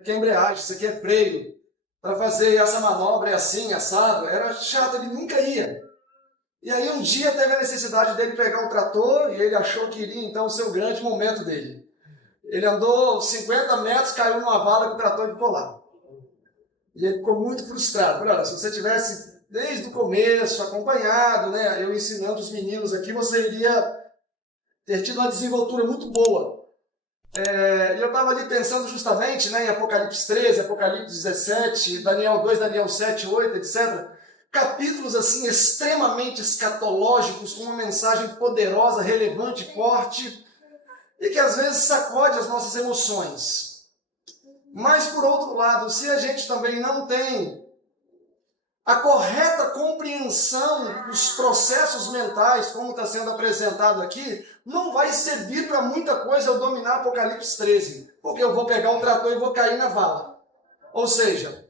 aqui é embreagem, isso aqui é freio. Para fazer essa manobra é assim, assado. Era chato, ele nunca ia. E aí um dia teve a necessidade dele pegar um trator e ele achou que iria então ser o grande momento dele. Ele andou 50 metros, caiu numa vala com o trator de polar. E ele ficou muito frustrado. Falei, olha, se você tivesse desde o começo acompanhado, né, eu ensinando os meninos aqui, você iria ter tido uma desenvoltura muito boa. E eu estava ali pensando justamente, né, em Apocalipse 13, Apocalipse 17, Daniel 2, Daniel 7, 8, etc. Capítulos assim extremamente escatológicos, com uma mensagem poderosa, relevante, forte, e que às vezes sacode as nossas emoções. Mas, por outro lado, se a gente também não tem a correta compreensão dos processos mentais, como está sendo apresentado aqui, não vai servir para muita coisa eu dominar Apocalipse 13, porque eu vou pegar um trator e vou cair na vala. Ou seja,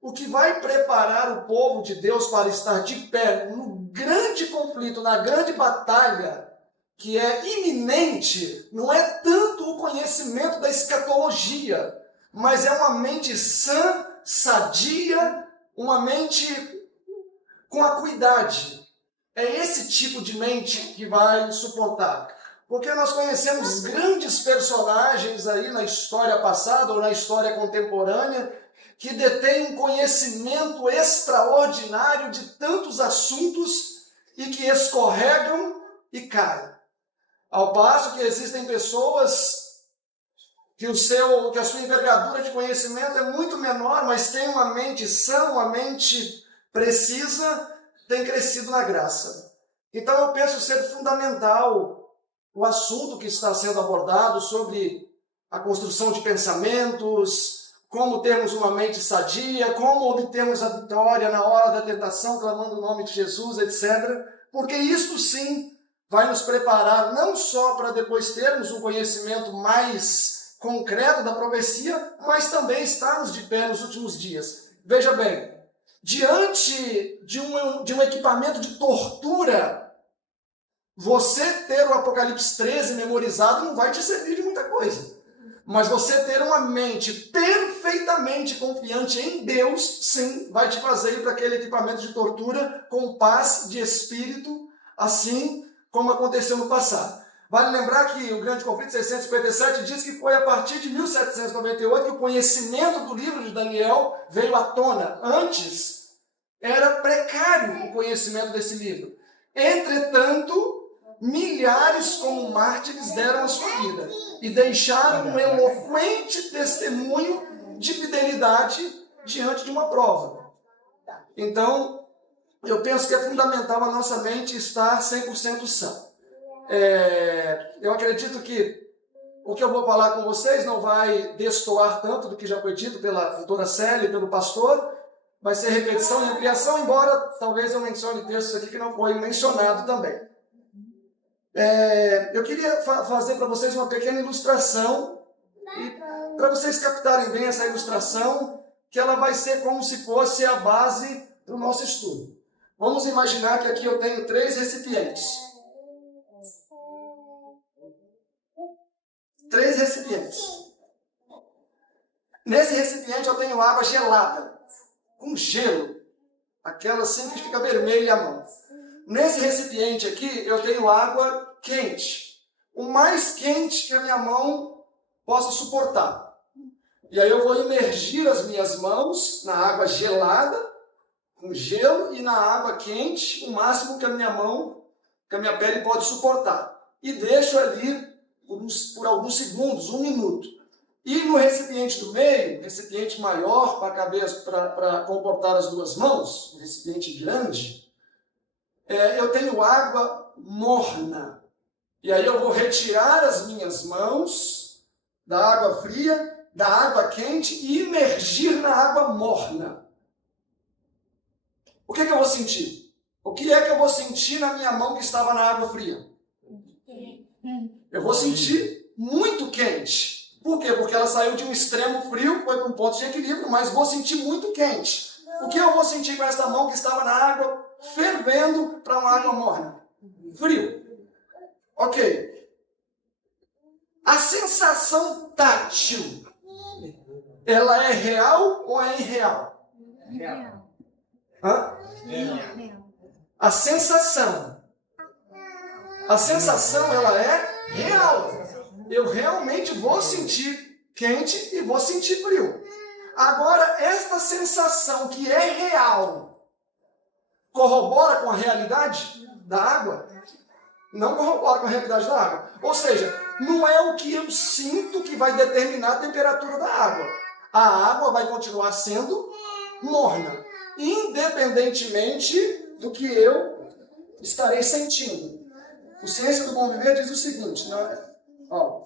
o que vai preparar o povo de Deus para estar de pé no grande conflito, na grande batalha, que é iminente, não é tanto o conhecimento da escatologia, mas é uma mente sã, sadia, uma mente com acuidade. É esse tipo de mente que vai suportar. Porque nós conhecemos grandes personagens aí na história passada ou na história contemporânea que detêm um conhecimento extraordinário de tantos assuntos e que escorregam e caem. Ao passo que existem pessoas que a sua envergadura de conhecimento é muito menor, mas tem uma mente sã, uma mente precisa, tem crescido na graça. Então eu penso ser fundamental o assunto que está sendo abordado sobre a construção de pensamentos, como termos uma mente sadia, como obtermos a vitória na hora da tentação, clamando o nome de Jesus, etc. Porque isto sim vai nos preparar não só para depois termos um conhecimento mais concreto da profecia, mas também estarmos de pé nos últimos dias. Veja bem, diante de um equipamento de tortura, você ter o Apocalipse 13 memorizado não vai te servir de muita coisa. Mas você ter uma mente perfeitamente confiante em Deus, sim, vai te fazer ir para aquele equipamento de tortura com paz de espírito, assim como aconteceu no passado. Vale lembrar que o grande conflito 657 diz que foi a partir de 1798 que o conhecimento do livro de Daniel veio à tona. Antes, era precário o conhecimento desse livro. Entretanto, milhares como mártires deram a sua vida e deixaram um eloquente testemunho de fidelidade diante de uma prova. Então, eu penso que é fundamental a nossa mente estar 100% sã. Eu acredito que o que eu vou falar com vocês não vai destoar tanto do que já foi dito pela doutora Célia e pelo pastor, vai ser repetição e ampliação, embora talvez eu mencione textos aqui que não foi mencionado também. Eu queria fazer para vocês uma pequena ilustração, e para vocês captarem bem essa ilustração, que ela vai ser como se fosse a base do nosso estudo. Vamos imaginar que aqui eu tenho 3 recipientes. 3 recipientes. Nesse recipiente eu tenho água gelada, com gelo, aquela assim que fica vermelha a mão. Nesse recipiente aqui eu tenho água quente, o mais quente que a minha mão possa suportar. E aí eu vou imergir as minhas mãos na água gelada, com gelo, e na água quente, o máximo que a minha pele pode suportar. E deixo ali por alguns segundos, 1 minuto. E no recipiente do meio, recipiente maior para comportar as 2 mãos, um recipiente grande, eu tenho água morna. E aí eu vou retirar as minhas mãos da água fria, da água quente e imergir na água morna. O que eu vou sentir? O que é que eu vou sentir na minha mão que estava na água fria? Eu vou sentir muito quente. Por quê? Porque ela saiu de um extremo frio, foi para um ponto de equilíbrio, mas vou sentir muito quente. O que eu vou sentir com esta mão que estava na água fervendo para uma água morna? Frio. Ok. A sensação tátil, ela é real ou é irreal? Real. Hã? Real. A sensação, ela é real. Eu realmente vou sentir quente e vou sentir frio. Agora, esta sensação que é real, corrobora com a realidade da água? Não corrobora com a realidade da água. Ou seja, não é o que eu sinto que vai determinar a temperatura da água. A água vai continuar sendo morna, independentemente do que eu estarei sentindo. O Ciência do Bom Viver diz o seguinte, não é? Ó,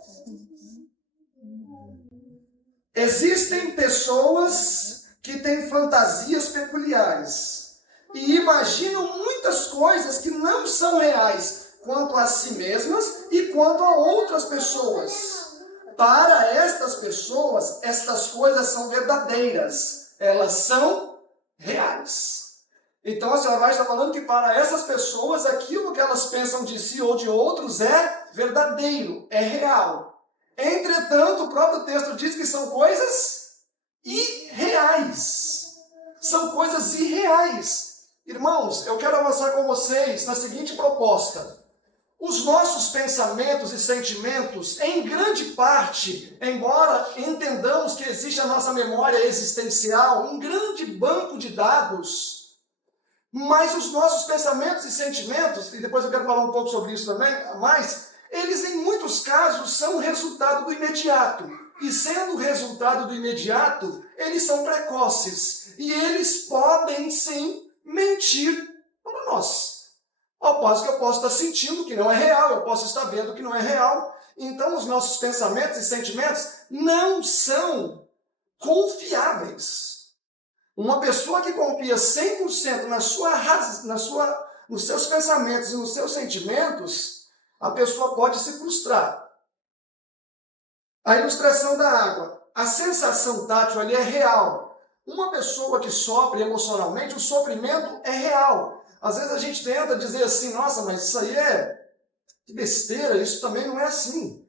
existem pessoas que têm fantasias peculiares e imaginam muitas coisas que não são reais quanto a si mesmas e quanto a outras pessoas. Para estas pessoas, estas coisas são verdadeiras, elas são reais. Então a senhora vai estar falando que para essas pessoas aquilo que elas pensam de si ou de outros é verdadeiro, é real. Entretanto, o próprio texto diz que são coisas irreais. São coisas irreais. Irmãos, eu quero avançar com vocês na seguinte proposta. Os nossos pensamentos e sentimentos, em grande parte, embora entendamos que existe a nossa memória existencial, um grande banco de dados, mas os nossos pensamentos e sentimentos, e depois eu quero falar um pouco sobre isso também, mas eles em muitos casos são resultado do imediato. E sendo resultado do imediato, eles são precoces. E eles podem sim mentir para nós. Ao passo que eu posso estar sentindo que não é real, eu posso estar vendo que não é real. Então os nossos pensamentos e sentimentos não são confiáveis. Uma pessoa que confia 100% nos seus pensamentos e nos seus sentimentos, a pessoa pode se frustrar. A ilustração da água. A sensação tátil ali é real. Uma pessoa que sofre emocionalmente, o sofrimento é real. Às vezes a gente tenta dizer assim, nossa, mas isso aí é besteira, isso também não é assim.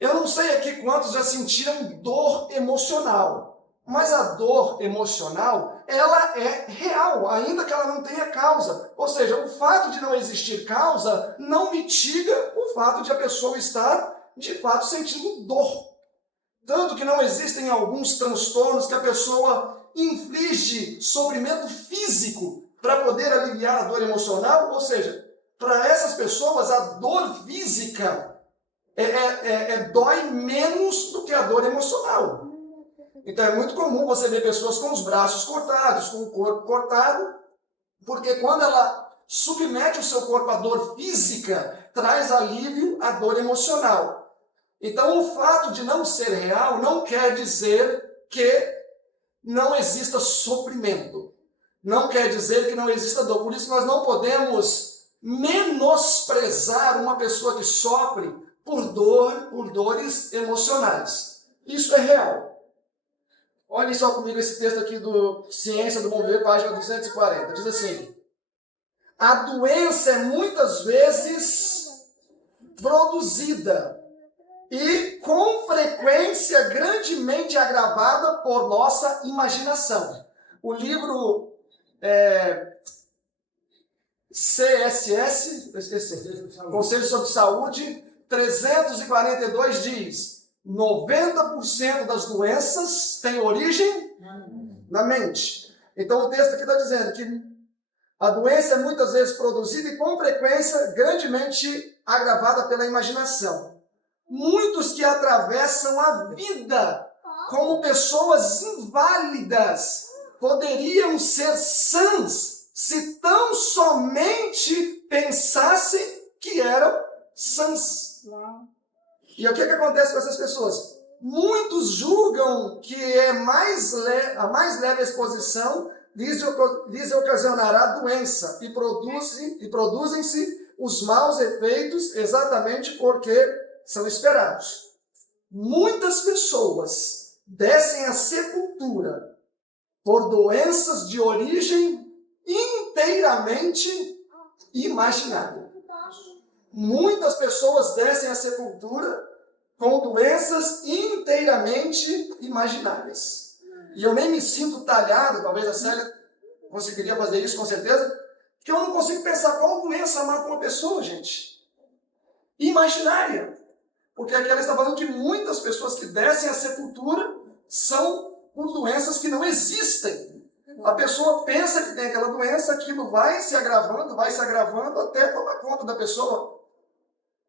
Eu não sei aqui quantos já sentiram dor emocional. Mas a dor emocional, ela é real, ainda que ela não tenha causa. Ou seja, o fato de não existir causa não mitiga o fato de a pessoa estar, de fato, sentindo dor. Tanto que não existem alguns transtornos que a pessoa inflige sofrimento físico para poder aliviar a dor emocional. Ou seja, para essas pessoas, a dor física dói menos do que a dor emocional. Então é muito comum você ver pessoas com os braços cortados, com o corpo cortado, porque quando ela submete o seu corpo à dor física, traz alívio à dor emocional. Então o fato de não ser real não quer dizer que não exista sofrimento. Não quer dizer que não exista dor. Por isso nós não podemos menosprezar uma pessoa que sofre por dores emocionais. Isso é real. Olhem só comigo esse texto aqui do Ciência do Bom Viver, página 240. Diz assim: a doença é muitas vezes produzida e com frequência grandemente agravada por nossa imaginação. O livro CSS, Conselho sobre Saúde, 342 diz: 90% das doenças têm origem na mente. Então o texto aqui está dizendo que a doença é muitas vezes produzida e com frequência grandemente agravada pela imaginação. Muitos que atravessam a vida como pessoas inválidas poderiam ser sãs se tão somente pensassem que eram sãs. E o que acontece com essas pessoas? Muitos julgam que a mais leve exposição lhes ocasionará doença e produzem-se os maus efeitos exatamente porque são esperados. Muitas pessoas descem à sepultura por doenças de origem inteiramente imaginária. Muitas pessoas descem à sepultura com doenças inteiramente imaginárias. E eu nem me sinto talhado, talvez a Célia conseguiria fazer isso com certeza, porque eu não consigo pensar qual doença mata uma pessoa, gente. Imaginária. Porque aqui ela está falando que muitas pessoas que descem à sepultura são com doenças que não existem. A pessoa pensa que tem aquela doença, aquilo vai se agravando até tomar conta da pessoa.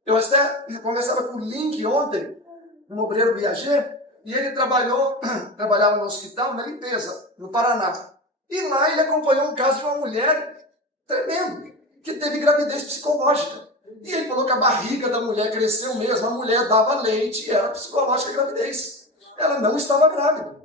Eu até conversava com o Link ontem, um obreiro viajeiro, e ele trabalhava no hospital, na limpeza, no Paraná. E lá ele acompanhou um caso de uma mulher tremendo, que teve gravidez psicológica. E ele falou que a barriga da mulher cresceu mesmo, a mulher dava leite e era psicológica a gravidez. Ela não estava grávida.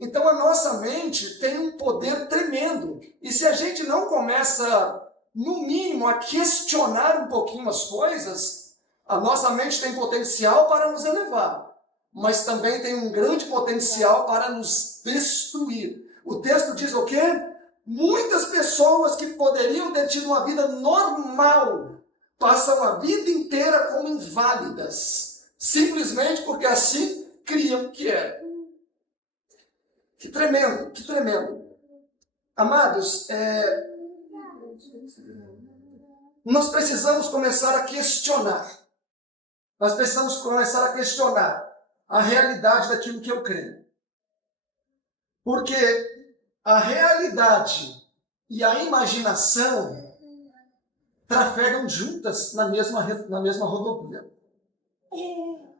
Então a nossa mente tem um poder tremendo. E se a gente não começa, no mínimo, a questionar um pouquinho as coisas, a nossa mente tem potencial para nos elevar, mas também tem um grande potencial para nos destruir. O texto diz o quê? Muitas pessoas que poderiam ter tido uma vida normal passam a vida inteira como inválidas, simplesmente porque assim criam que é. Que tremendo, que tremendo. Amados, nós precisamos começar a questionar. Nós precisamos começar a questionar a realidade daquilo que eu creio. Porque a realidade e a imaginação trafegam juntas na mesma rodovia.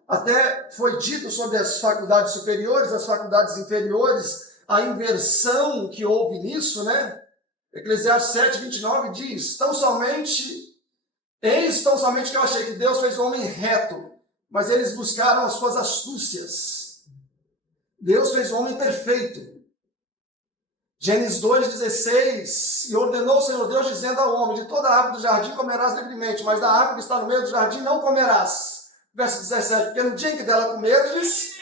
Até foi dito sobre as faculdades superiores, as faculdades inferiores, a inversão que houve nisso, né? Eclesiastes 7:29 diz, eis tão somente que eu achei que Deus fez o homem reto, mas eles buscaram as suas astúcias. Deus fez o homem perfeito. Gênesis 2:16, e ordenou o Senhor Deus dizendo ao homem, de toda a árvore do jardim comerás livremente, mas da árvore que está no meio do jardim não comerás. Verso 17, porque no dia em que dela comeres,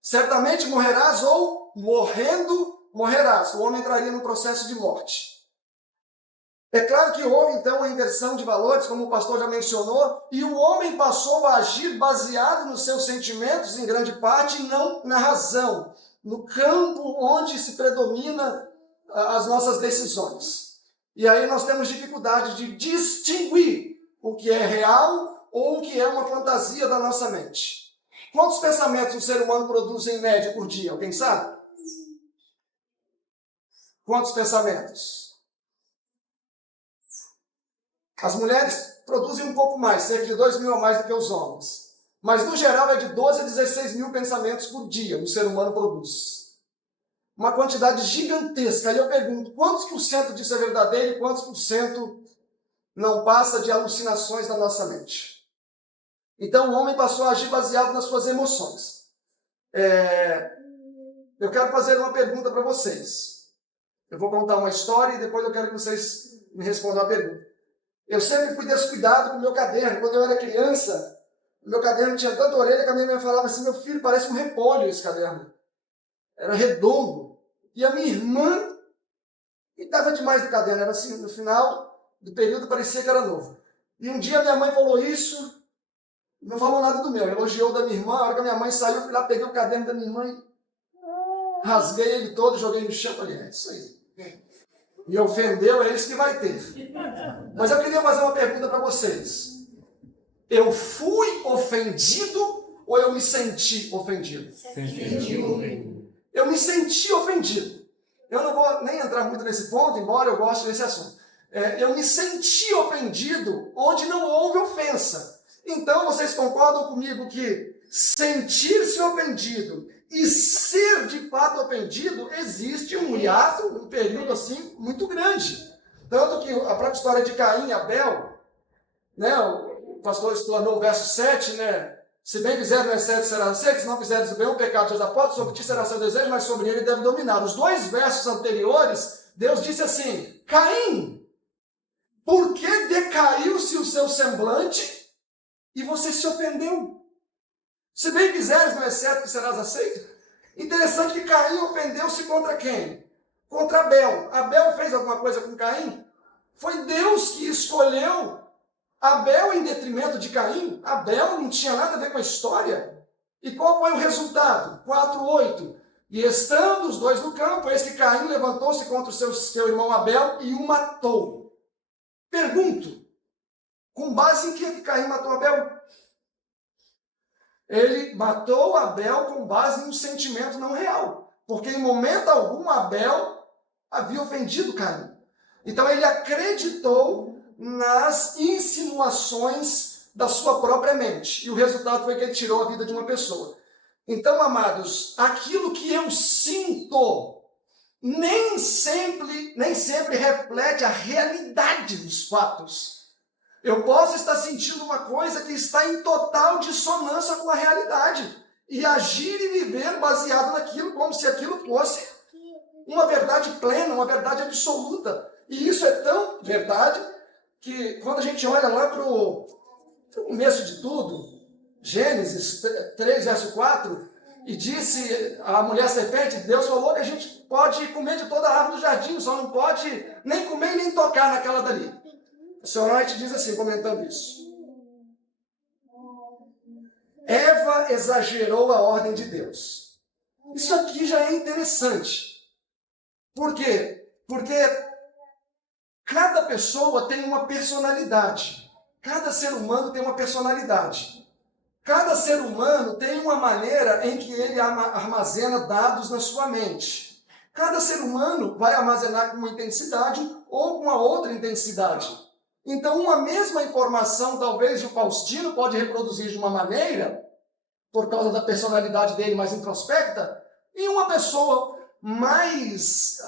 certamente morrerás ou morrendo morrerás. O homem entraria no processo de morte. É claro que houve então uma inversão de valores, como o pastor já mencionou, e o homem passou a agir baseado nos seus sentimentos, em grande parte, e não na razão, no campo onde se predomina as nossas decisões. E aí nós temos dificuldade de distinguir o que é real ou o que é uma fantasia da nossa mente. Quantos pensamentos o ser humano produz em média por dia? Alguém sabe? Quantos pensamentos? As mulheres produzem um pouco mais, cerca de 2.000 a mais do que os homens. Mas, no geral, é de 12 a 16 mil pensamentos por dia o ser humano produz. Uma quantidade gigantesca. Aí eu pergunto, quantos por cento disso é verdadeiro e quantos por cento não passa de alucinações da nossa mente? Então, o homem passou a agir baseado nas suas emoções. Eu quero fazer uma pergunta para vocês. Eu vou contar uma história e depois eu quero que vocês me respondam a pergunta. Eu sempre fui descuidado com o meu caderno. Quando eu era criança, o meu caderno tinha tanta orelha que a minha mãe falava assim, meu filho, parece um repolho esse caderno. Era redondo. E a minha irmã pintava demais do caderno. Era assim, no final do período parecia que era novo. E um dia minha mãe falou isso, não falou nada do meu, elogiou da minha irmã. A hora que a minha mãe saiu, eu fui lá, peguei o caderno da minha irmã, rasguei ele todo, joguei no chão, falei, é isso aí. Me ofendeu, é isso que vai ter. Mas eu queria fazer uma pergunta para vocês. Eu fui ofendido ou eu me senti ofendido? Eu me senti ofendido. Eu não vou nem entrar muito nesse ponto, embora eu goste desse assunto. Eu me senti ofendido onde não houve ofensa. Então, vocês concordam comigo que sentir-se ofendido e ser de fato ofendido, existe um hiato, um período assim muito grande. Tanto que a própria história de Caim e Abel, né, o pastor explanou o verso 7, né? Se bem fizeres o excesso, será aceito, se não fizeres o bem, o pecado já pode, sobre ti será seu desejo, mas sobre ele deve dominar. Os dois versos anteriores, Deus disse assim, Caim, por que decaiu-se o seu semblante e você se ofendeu? Se bem fizeres no excesso, serás aceito. Interessante que Caim ofendeu-se contra quem? Contra Abel. Abel fez alguma coisa com Caim? Foi Deus que escolheu Abel em detrimento de Caim. Abel não tinha nada a ver com a história. E qual foi o resultado? 4:8. E estando os dois no campo, eis que Caim levantou-se contra o seu irmão Abel e o matou. Pergunto, com base em que Caim matou Abel? Ele matou Abel com base em um sentimento não real. Porque em momento algum Abel havia ofendido Caim. Então ele acreditou nas insinuações da sua própria mente. E o resultado foi que ele tirou a vida de uma pessoa. Então, amados, aquilo que eu sinto nem sempre reflete a realidade dos fatos. Eu posso estar sentindo uma coisa que está em total dissonância com a realidade e agir e viver baseado naquilo como se aquilo fosse uma verdade plena, uma verdade absoluta. E isso é tão verdade que quando a gente olha lá para o começo de tudo, Gênesis 3, verso 4, e disse a mulher serpente, Deus falou que a gente pode comer de toda a árvore do jardim, só não pode nem comer e nem tocar naquela dali. O Sr. White diz assim, comentando isso. Eva exagerou a ordem de Deus. Isso aqui já é interessante. Por quê? Porque cada pessoa tem uma personalidade. Cada ser humano tem uma personalidade. Cada ser humano tem uma maneira em que ele armazena dados na sua mente. Cada ser humano vai armazenar com uma intensidade ou com uma outra intensidade. Então, uma mesma informação, talvez o Faustino pode reproduzir de uma maneira, por causa da personalidade dele mais introspecta, e uma pessoa mais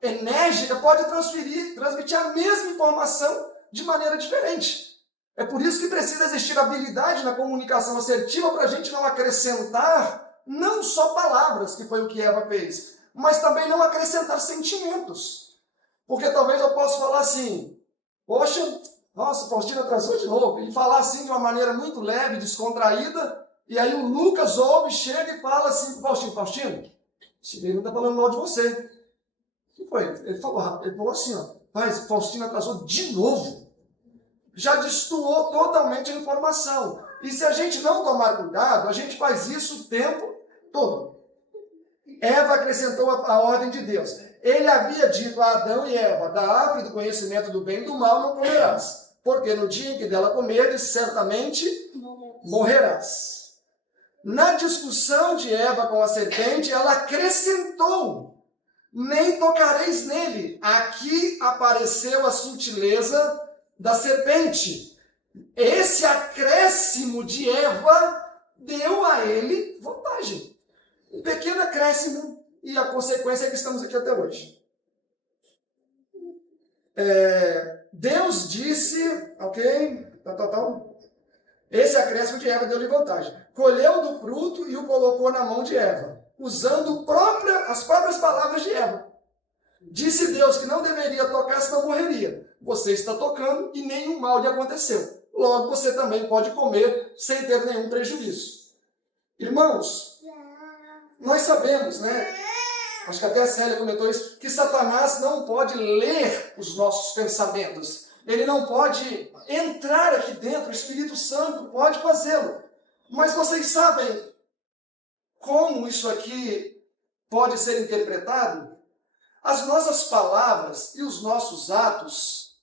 enérgica pode transmitir a mesma informação de maneira diferente. É por isso que precisa existir habilidade na comunicação assertiva para a gente não acrescentar não só palavras, que foi o que Eva fez, mas também não acrescentar sentimentos. Porque talvez eu possa falar assim, poxa, nossa, Faustino atrasou de novo, e falar assim de uma maneira muito leve, descontraída, e aí o Lucas ouve, chega e fala assim, Faustino, ele não está falando mal de você. O que foi? Ele falou assim, ó, mas Faustino atrasou de novo. Já destoou totalmente a informação. E se a gente não tomar cuidado, a gente faz isso o tempo todo. Eva acrescentou a ordem de Deus. Ele havia dito a Adão e Eva, da árvore do conhecimento do bem e do mal não comerás, porque no dia em que dela comeres, certamente morrerás. Na discussão de Eva com a serpente, ela acrescentou, nem tocareis nele. Aqui apareceu a sutileza da serpente. Esse acréscimo de Eva deu a ele vantagem. Um pequeno acréscimo e a consequência é que estamos aqui até hoje. Deus disse, ok, esse acréscimo de Eva deu-lhe vantagem. Colheu do fruto e o colocou na mão de Eva, usando as próprias palavras de Eva. Disse Deus que não deveria tocar, senão morreria. Você está tocando e nenhum mal lhe aconteceu. Logo, você também pode comer sem ter nenhum prejuízo. Irmãos, nós sabemos, né? Acho que até a Célia comentou isso, que Satanás não pode ler os nossos pensamentos. Ele não pode entrar aqui dentro, o Espírito Santo pode fazê-lo. Mas vocês sabem como isso aqui pode ser interpretado? As nossas palavras e os nossos atos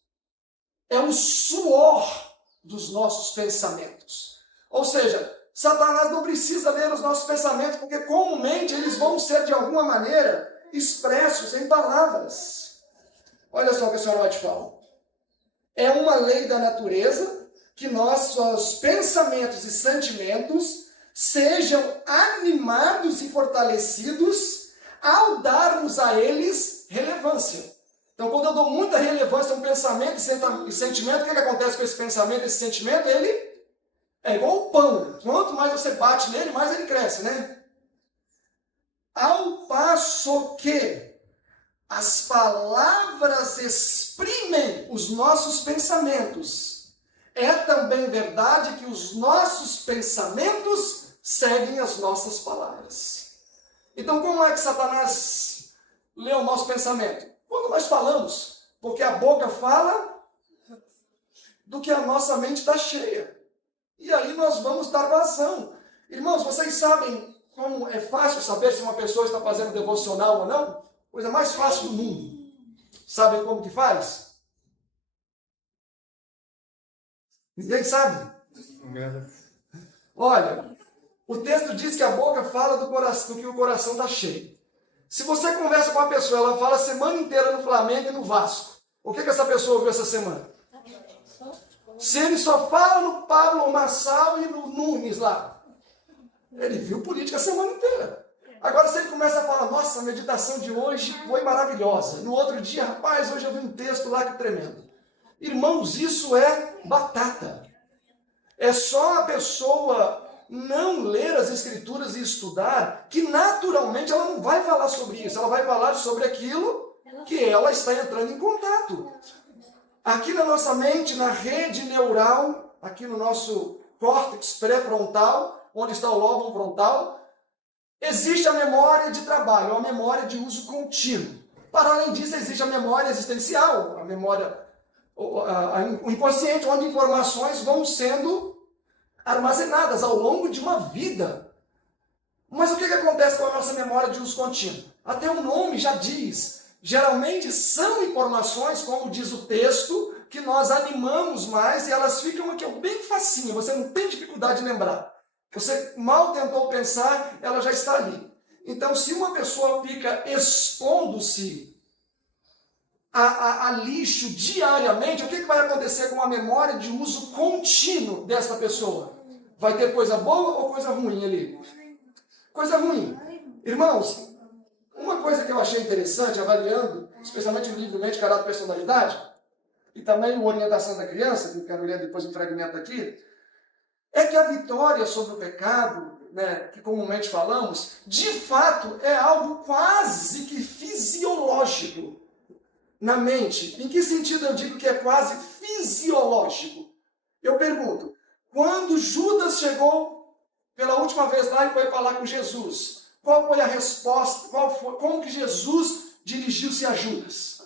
é o suor dos nossos pensamentos. Ou seja, Satanás não precisa ler os nossos pensamentos, porque comumente eles vão ser de alguma maneira expressos em palavras. Olha só o que o Sr. White fala. É uma lei da natureza que nossos pensamentos e sentimentos sejam animados e fortalecidos ao darmos a eles relevância. Então, quando eu dou muita relevância a um pensamento e sentimento, o que acontece com esse pensamento e esse sentimento? Ele é igual o pão. Quanto mais você bate nele, mais ele cresce, né? Ao passo que as palavras exprimem os nossos pensamentos, é também verdade que os nossos pensamentos seguem as nossas palavras. Então, como é que Satanás lê o nosso pensamento? Quando nós falamos, porque a boca fala do que a nossa mente está cheia. E aí nós vamos dar vazão. Irmãos, vocês sabem como é fácil saber se uma pessoa está fazendo devocional ou não? Coisa mais fácil do mundo. Sabem como que faz? Ninguém sabe? Olha, o texto diz que a boca fala do coração, do que o coração está cheio. Se você conversa com uma pessoa, ela fala a semana inteira no Flamengo e no Vasco. O que essa pessoa ouviu essa semana? Se ele só fala no Pablo Marçal e no Nunes lá, ele viu política a semana inteira. Agora, se ele começa a falar, nossa, a meditação de hoje foi maravilhosa. No outro dia, rapaz, hoje eu vi um texto lá que tremendo. Irmãos, isso é batata. É só a pessoa não ler as Escrituras e estudar, que naturalmente ela não vai falar sobre isso. Ela vai falar sobre aquilo que ela está entrando em contato. Aqui na nossa mente, na rede neural, aqui no nosso córtex pré-frontal, onde está o lóbulo frontal, existe a memória de trabalho, a memória de uso contínuo. Para além disso, existe a memória existencial, a memória, o inconsciente, onde informações vão sendo armazenadas ao longo de uma vida. Mas o que acontece com a nossa memória de uso contínuo? Até o nome já diz. Geralmente são informações, como diz o texto, que nós animamos mais e elas ficam aqui bem facinho, você não tem dificuldade de lembrar. Você mal tentou pensar, ela já está ali. Então, se uma pessoa fica expondo-se a lixo diariamente, o que vai acontecer com a memória de uso contínuo desta pessoa? Vai ter coisa boa ou coisa ruim ali? Coisa ruim. Irmãos, uma coisa que eu achei interessante, avaliando, especialmente o livro Mente, Caráter e Personalidade, e também o Orientação da Criança, que eu quero ler depois um fragmento aqui, é que a vitória sobre o pecado, né, que comumente falamos, de fato é algo quase que fisiológico na mente. Em que sentido eu digo que é quase fisiológico? Eu pergunto, quando Judas chegou pela última vez lá e foi falar com Jesus, qual foi a resposta? Como que Jesus dirigiu-se a Judas?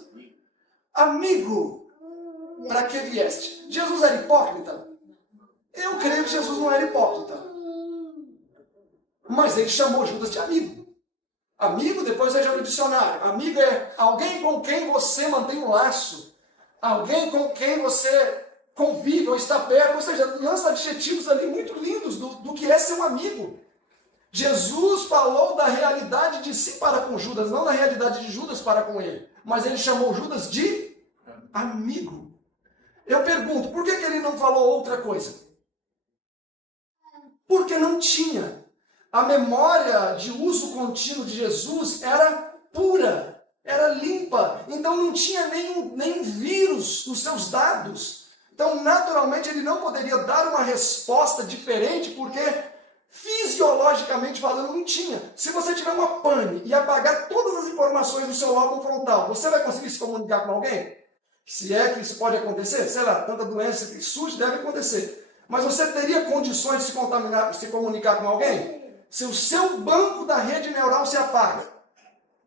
Amigo, para que vieste? Jesus era hipócrita? Eu creio que Jesus não era hipócrita. Mas ele chamou Judas de amigo. Amigo, depois veja no dicionário. Amigo é alguém com quem você mantém um laço. Alguém com quem você convive ou está perto. Ou seja, lança adjetivos ali muito lindos do que é ser um amigo. Jesus falou da realidade de si para com Judas, não da realidade de Judas para com ele. Mas ele chamou Judas de amigo. Eu pergunto, por que ele não falou outra coisa? Porque não tinha. A memória de uso contínuo de Jesus era pura, era limpa. Então não tinha nenhum vírus nos seus dados. Então, naturalmente, ele não poderia dar uma resposta diferente, porque fisiologicamente falando, não tinha. Se você tiver uma pane e apagar todas as informações do seu lóbulo frontal, você vai conseguir se comunicar com alguém? Se é que isso pode acontecer, sei lá, tanta doença que surge deve acontecer. Mas você teria condições de se comunicar com alguém? Se o seu banco da rede neural se apaga.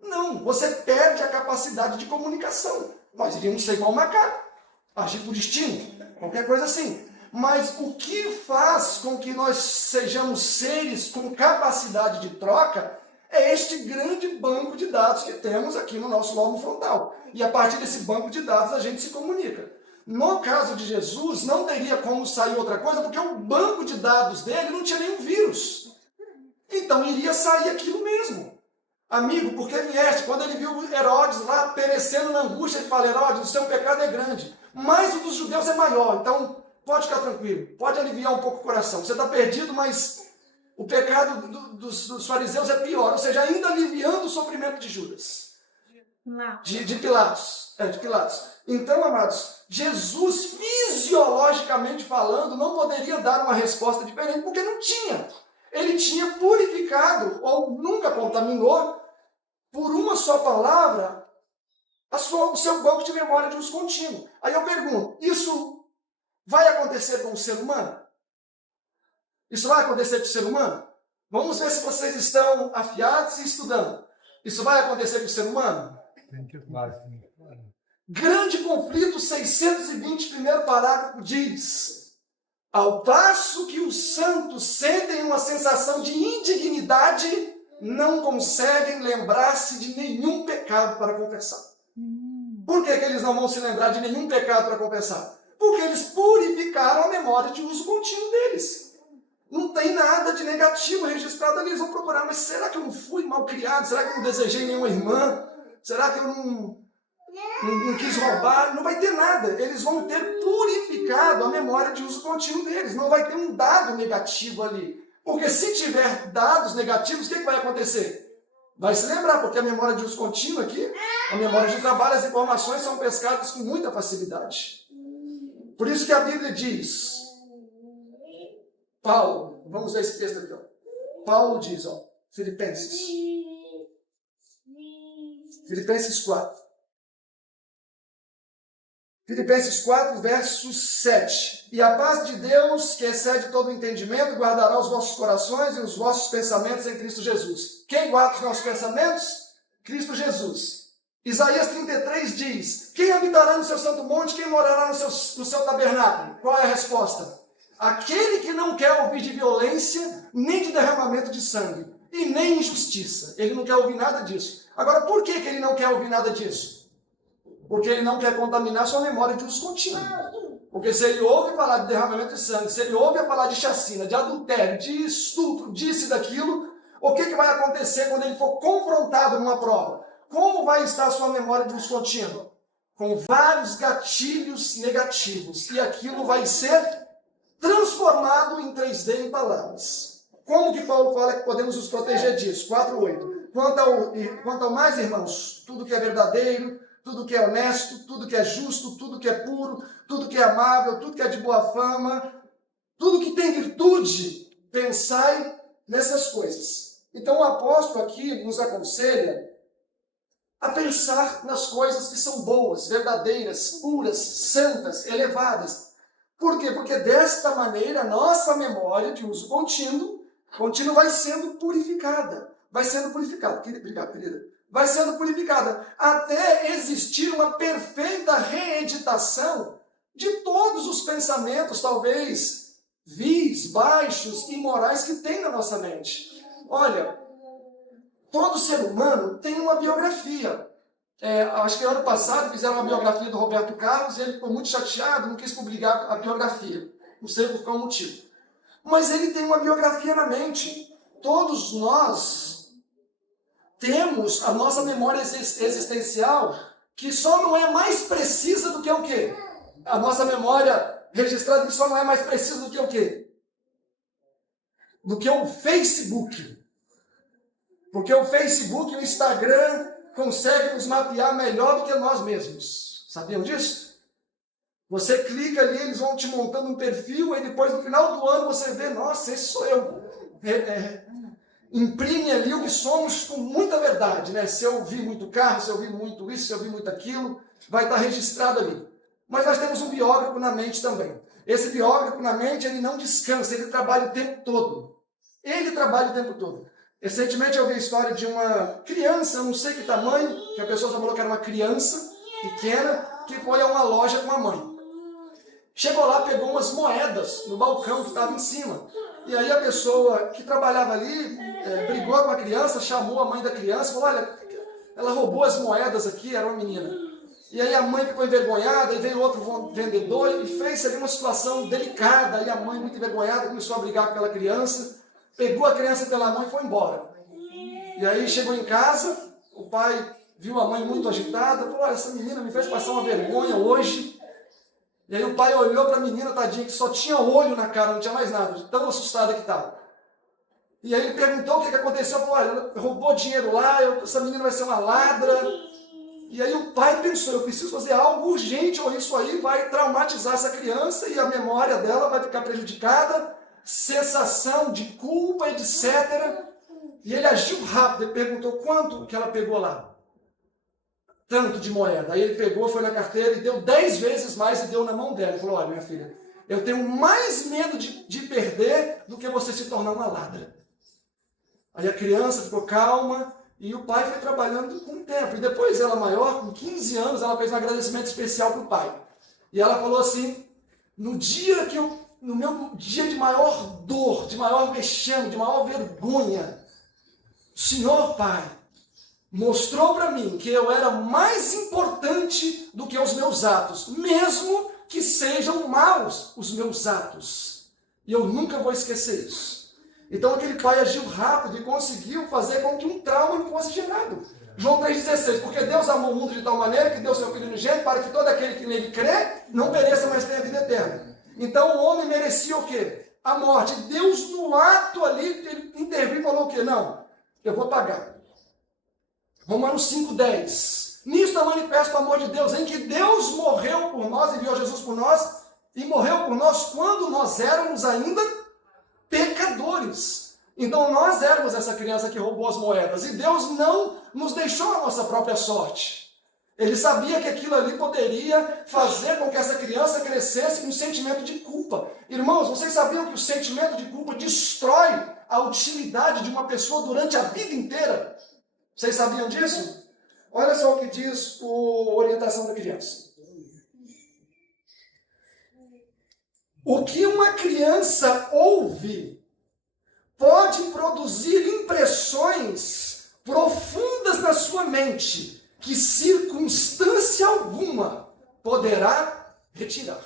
Não, você perde a capacidade de comunicação. Nós iríamos ser igual macaco, agir por instinto, qualquer coisa assim. Mas o que faz com que nós sejamos seres com capacidade de troca é este grande banco de dados que temos aqui no nosso lóbulo frontal. E a partir desse banco de dados a gente se comunica. No caso de Jesus, não teria como sair outra coisa, porque o banco de dados dele não tinha nenhum vírus. Então iria sair aquilo mesmo. Amigo, por que vieste? Quando ele viu Herodes lá perecendo na angústia, ele fala, Herodes, o seu pecado é grande, mas o dos judeus é maior, então pode ficar tranquilo, pode aliviar um pouco o coração. Você está perdido, mas o pecado dos fariseus é pior, ou seja, ainda aliviando o sofrimento de Judas. De Pilatos. De Pilatos. Então, amados, Jesus, fisiologicamente falando, não poderia dar uma resposta diferente, porque não tinha. Ele tinha purificado, ou nunca contaminou, por uma só palavra, o seu banco de memória de uso contínuo. Aí eu pergunto, isso vai acontecer com o ser humano? Isso vai acontecer com o ser humano? Vamos ver se vocês estão afiados e estudando. Isso vai acontecer com o ser humano? Grande conflito 620, primeiro parágrafo diz: ao passo que os santos sentem uma sensação de indignidade, não conseguem lembrar-se de nenhum pecado para confessar. Por que eles não vão se lembrar de nenhum pecado para confessar? Porque eles purificaram a memória de uso contínuo deles. Não tem nada de negativo registrado ali. Eles vão procurar, mas será que eu não fui mal criado? Será que eu não desejei nenhuma irmã? Será que eu não quis roubar? Não vai ter nada. Eles vão ter purificado a memória de uso contínuo deles. Não vai ter um dado negativo ali. Porque se tiver dados negativos, o que vai acontecer? Vai se lembrar, porque a memória de uso contínuo aqui, a memória de trabalho, as informações são pescadas com muita facilidade. Por isso que a Bíblia diz, Paulo, vamos ver esse texto aqui, ó. Paulo diz, ó, Filipenses 4. Filipenses 4, verso 7. E a paz de Deus, que excede todo o entendimento, guardará os vossos corações e os vossos pensamentos em Cristo Jesus. Quem guarda os nossos pensamentos? Cristo Jesus. Isaías 33 diz: quem habitará no seu santo monte? Quem morará no seu tabernáculo? Qual é a resposta? Aquele que não quer ouvir de violência, nem de derramamento de sangue, e nem injustiça. Ele não quer ouvir nada disso. Agora, por que ele não quer ouvir nada disso? Porque ele não quer contaminar sua memória de uso contínuo. Porque se ele ouve falar de derramamento de sangue, se ele ouve falar de chacina, de adultério, de estupro, disso e daquilo, o que vai acontecer quando ele for confrontado numa prova? Como vai estar a sua memória de uso contínuo? Com vários gatilhos negativos. E aquilo vai ser transformado em 3D em palavras. Como que Paulo fala que podemos nos proteger disso? 4:8. Quanto ao mais, irmãos, tudo que é verdadeiro, tudo que é honesto, tudo que é justo, tudo que é puro, tudo que é amável, tudo que é de boa fama, tudo que tem virtude, pensai nessas coisas. Então o apóstolo aqui nos aconselha a pensar nas coisas que são boas, verdadeiras, puras, santas, elevadas. Por quê? Porque desta maneira a nossa memória de uso contínuo vai sendo purificada. Vai sendo purificada. Obrigado, querida. Vai sendo purificada até existir uma perfeita reeditação de todos os pensamentos, talvez vis, baixos, imorais que tem na nossa mente. Olha, todo ser humano tem uma biografia. Acho que ano passado fizeram uma biografia do Roberto Carlos e ele ficou muito chateado, não quis publicar a biografia. Não sei por qual motivo. Mas ele tem uma biografia na mente. Todos nós temos a nossa memória existencial, que só não é mais precisa do que o quê? A nossa memória registrada que só não é mais precisa do que o quê? Do que o Facebook. Porque o Facebook e o Instagram conseguem nos mapear melhor do que nós mesmos. Sabiam disso? Você clica ali, eles vão te montando um perfil, e depois no final do ano você vê, nossa, esse sou eu. Imprime ali o que somos com muita verdade, né? Se eu vi muito carro, se eu vi muito isso, se eu vi muito aquilo, vai estar registrado ali. Mas nós temos um biógrafo na mente também. Esse biógrafo na mente, ele não descansa, ele trabalha o tempo todo. Ele trabalha o tempo todo. Recentemente eu vi a história de uma criança, eu não sei que tamanho, que a pessoa falou que era uma criança pequena, que foi a uma loja com a mãe. Chegou lá, pegou umas moedas no balcão que estava em cima. E aí a pessoa que trabalhava ali brigou com a criança, chamou a mãe da criança, falou, olha, ela roubou as moedas aqui, era uma menina. E aí a mãe ficou envergonhada, e veio outro vendedor e fez ali uma situação delicada. Aí a mãe, muito envergonhada, começou a brigar com aquela criança, pegou a criança pela mão e foi embora. E aí chegou em casa, o pai viu a mãe muito agitada, falou, olha, essa menina me fez passar uma vergonha hoje. E aí o pai olhou para a menina, tadinha, que só tinha olho na cara, não tinha mais nada, tão assustada que estava. E aí ele perguntou o que aconteceu, falou, olha, ela roubou dinheiro lá, essa menina vai ser uma ladra. E aí o pai pensou, eu preciso fazer algo urgente, ou isso aí vai traumatizar essa criança e a memória dela vai ficar prejudicada, sensação de culpa, etc. E ele agiu rápido, ele perguntou quanto que ela pegou lá. Tanto de moeda. Aí ele pegou, foi na carteira e deu 10 vezes mais e deu na mão dela. Ele falou, olha, minha filha, eu tenho mais medo de perder do que você se tornar uma ladra. Aí a criança ficou calma, E o pai foi trabalhando com o tempo. E depois ela maior, com 15 anos, ela fez um agradecimento especial para o pai. E ela falou assim, no meu dia de maior dor, de maior vexame, de maior vergonha, o Senhor, pai, mostrou para mim que eu era mais importante do que os meus atos, mesmo que sejam maus os meus atos. E eu nunca vou esquecer isso. Então aquele pai agiu rápido e conseguiu fazer com que um trauma não fosse gerado. João 3,16, porque Deus amou o mundo de tal maneira que deu seu Filho unigênito para que todo aquele que nele crê não pereça, mas tenha vida eterna. Então o homem merecia o quê? A morte. Deus no ato ali, ele interviu e falou o quê? Não, eu vou pagar. Romanos 5,10. Nisto é manifesto o amor de Deus, em que Deus morreu por nós, enviou Jesus por nós, e morreu por nós quando nós éramos ainda pecadores. Então nós éramos essa criança que roubou as moedas, e Deus não nos deixou a nossa própria sorte. Ele sabia que aquilo ali poderia fazer com que essa criança crescesse com um sentimento de culpa. Irmãos, vocês sabiam que o sentimento de culpa destrói a utilidade de uma pessoa durante a vida inteira? Vocês sabiam disso? Olha só o que diz a orientação da criança. O que uma criança ouve pode produzir impressões profundas na sua mente que circunstância alguma poderá retirar.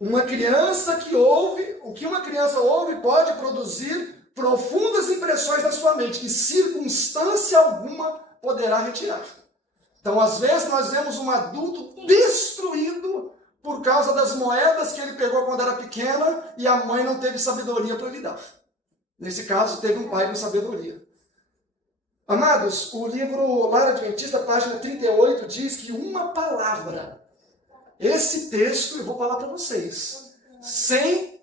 Uma criança que ouve, o que uma criança ouve pode produzir profundas impressões na sua mente que circunstância alguma poderá retirar. Então, às vezes, nós vemos um adulto destruído por causa das moedas que ele pegou quando era pequena e a mãe não teve sabedoria para lidar. Nesse caso, teve um pai com sabedoria. Amados, o livro Lar Adventista, página 38, diz que uma palavra, esse texto, eu vou falar para vocês, sem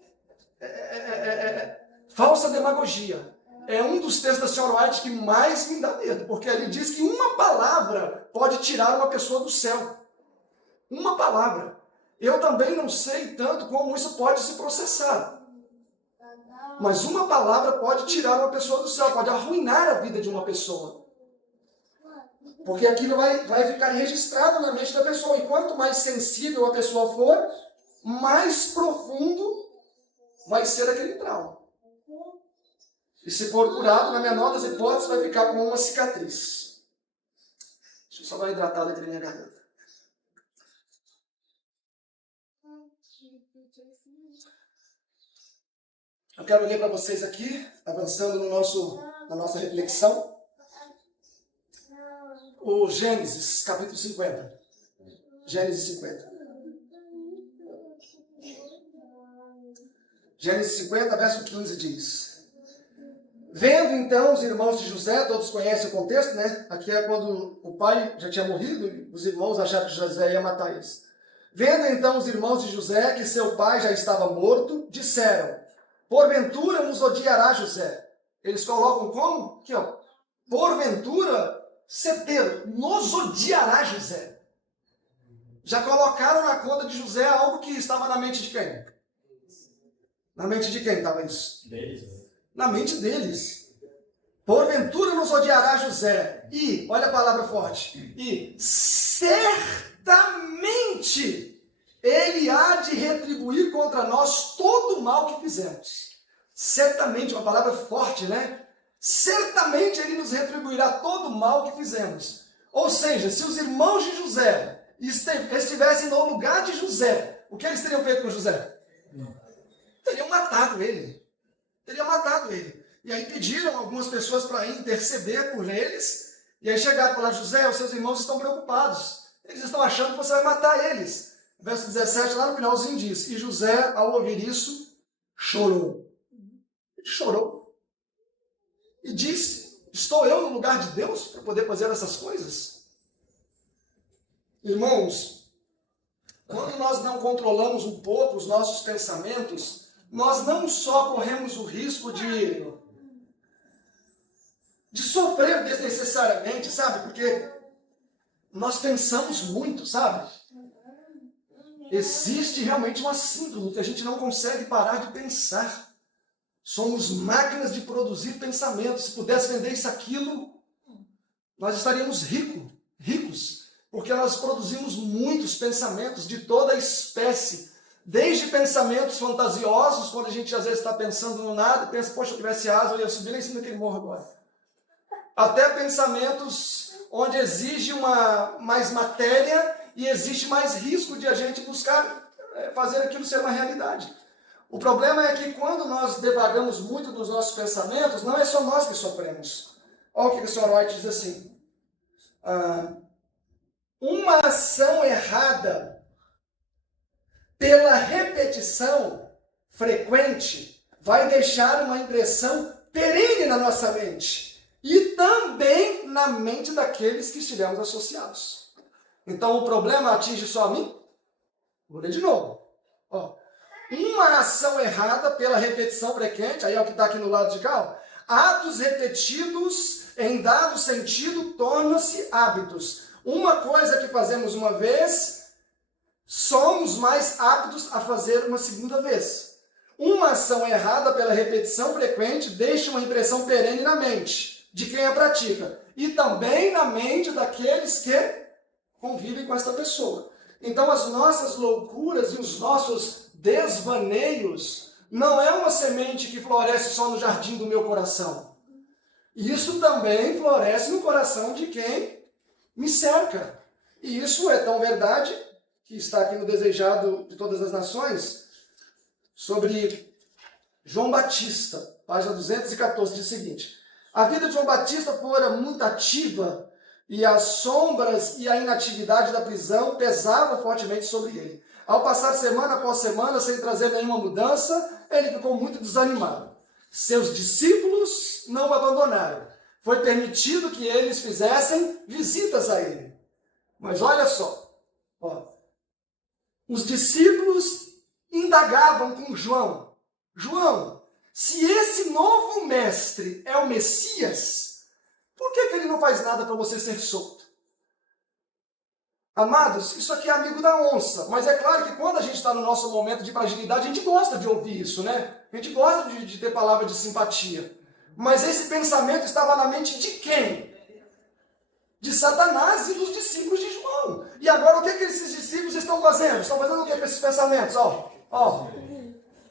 falsa demagogia, é um dos textos da Senhora White que mais me dá medo, porque ali diz que uma palavra pode tirar uma pessoa do céu. Uma palavra. Eu também não sei tanto como isso pode se processar. Mas uma palavra pode tirar uma pessoa do céu, pode arruinar a vida de uma pessoa. Porque aquilo vai ficar registrado na mente da pessoa. E quanto mais sensível a pessoa for, mais profundo vai ser aquele trauma. E se for curado, na menor das hipóteses, vai ficar como uma cicatriz. Deixa eu só dar uma hidratada aqui na minha garganta. Eu quero ler para vocês aqui, avançando na nossa reflexão, o Gênesis, capítulo 50. Gênesis 50. Gênesis 50, verso 15 diz: Vendo então os irmãos de José, todos conhecem o contexto, né? Aqui é quando o pai já tinha morrido e os irmãos acharam que José ia matar eles. Vendo então os irmãos de José que seu pai já estava morto, disseram: Porventura nos odiará José. Eles colocam como? Aqui, ó. Porventura, certeiro, nos odiará José. Já colocaram na conta de José algo que estava na mente de quem? Na mente de quem estava isso? Deles. Na mente deles. Porventura nos odiará José. E, olha a palavra forte. E certamente ele há de retribuir contra nós todo o mal que fizemos. Certamente, uma palavra forte, né? Certamente ele nos retribuirá todo o mal que fizemos. Ou seja, se os irmãos de José estivessem no lugar de José, o que eles teriam feito com José? Teriam matado ele. Teriam matado ele. E aí pediram algumas pessoas para interceder por eles. E aí chegaram e falaram: José, os seus irmãos estão preocupados. Eles estão achando que você vai matar eles. Verso 17, lá no finalzinho diz: E José, ao ouvir isso, chorou. Ele chorou. E disse: Estou eu no lugar de Deus para poder fazer essas coisas? Irmãos, quando nós não controlamos um pouco os nossos pensamentos, nós não só corremos o risco de sofrer desnecessariamente, sabe? Porque nós pensamos muito, sabe? Existe realmente uma síndrome que a gente não consegue parar de pensar. Somos máquinas de produzir pensamentos. Se pudesse vender isso, aquilo, nós estaríamos ricos, porque nós produzimos muitos pensamentos de toda a espécie, desde pensamentos fantasiosos, quando a gente às vezes está pensando no nada e pensa, poxa, eu tivesse asa, eu ia subir lá em cima daquele morro agora. Até pensamentos onde exige mais matéria e existe mais risco de a gente buscar fazer aquilo ser uma realidade. O problema é que quando nós devagamos muito nos nossos pensamentos, não é só nós que sofremos. Olha o que o Sr. White diz assim. Uma ação errada pela repetição frequente vai deixar uma impressão perene na nossa mente e também na mente daqueles que estivermos associados. Então o problema atinge só a mim? Vou ler de novo. Uma ação errada pela repetição frequente, aí é o que está aqui no lado de cá, atos repetidos em dado sentido tornam-se hábitos. Uma coisa que fazemos uma vez, somos mais aptos a fazer uma segunda vez. Uma ação errada pela repetição frequente deixa uma impressão perene na mente de quem a pratica e também na mente daqueles que convivem com essa pessoa. Então as nossas loucuras e os nossos desvaneios não é uma semente que floresce só no jardim do meu coração. Isso também floresce no coração de quem me cerca. E isso é tão verdade que está aqui no Desejado de Todas as Nações, sobre João Batista, página 214, diz o seguinte: a vida de João Batista fora muito ativa e as sombras e a inatividade da prisão pesavam fortemente sobre ele. Ao passar semana após semana sem trazer nenhuma mudança, ele ficou muito desanimado. Seus discípulos não o abandonaram. Foi permitido que eles fizessem visitas a ele. Mas olha só, os discípulos indagavam com João: João, se esse novo mestre é o Messias, por que ele não faz nada para você ser solto? Amados, isso aqui é amigo da onça, mas é claro que quando a gente está no nosso momento de fragilidade, a gente gosta de ouvir isso, né? A gente gosta de ter palavras de simpatia. Mas esse pensamento estava na mente de quem? De Satanás e dos discípulos de João. E agora o que esses discípulos estão fazendo? Estão fazendo o que com esses pensamentos?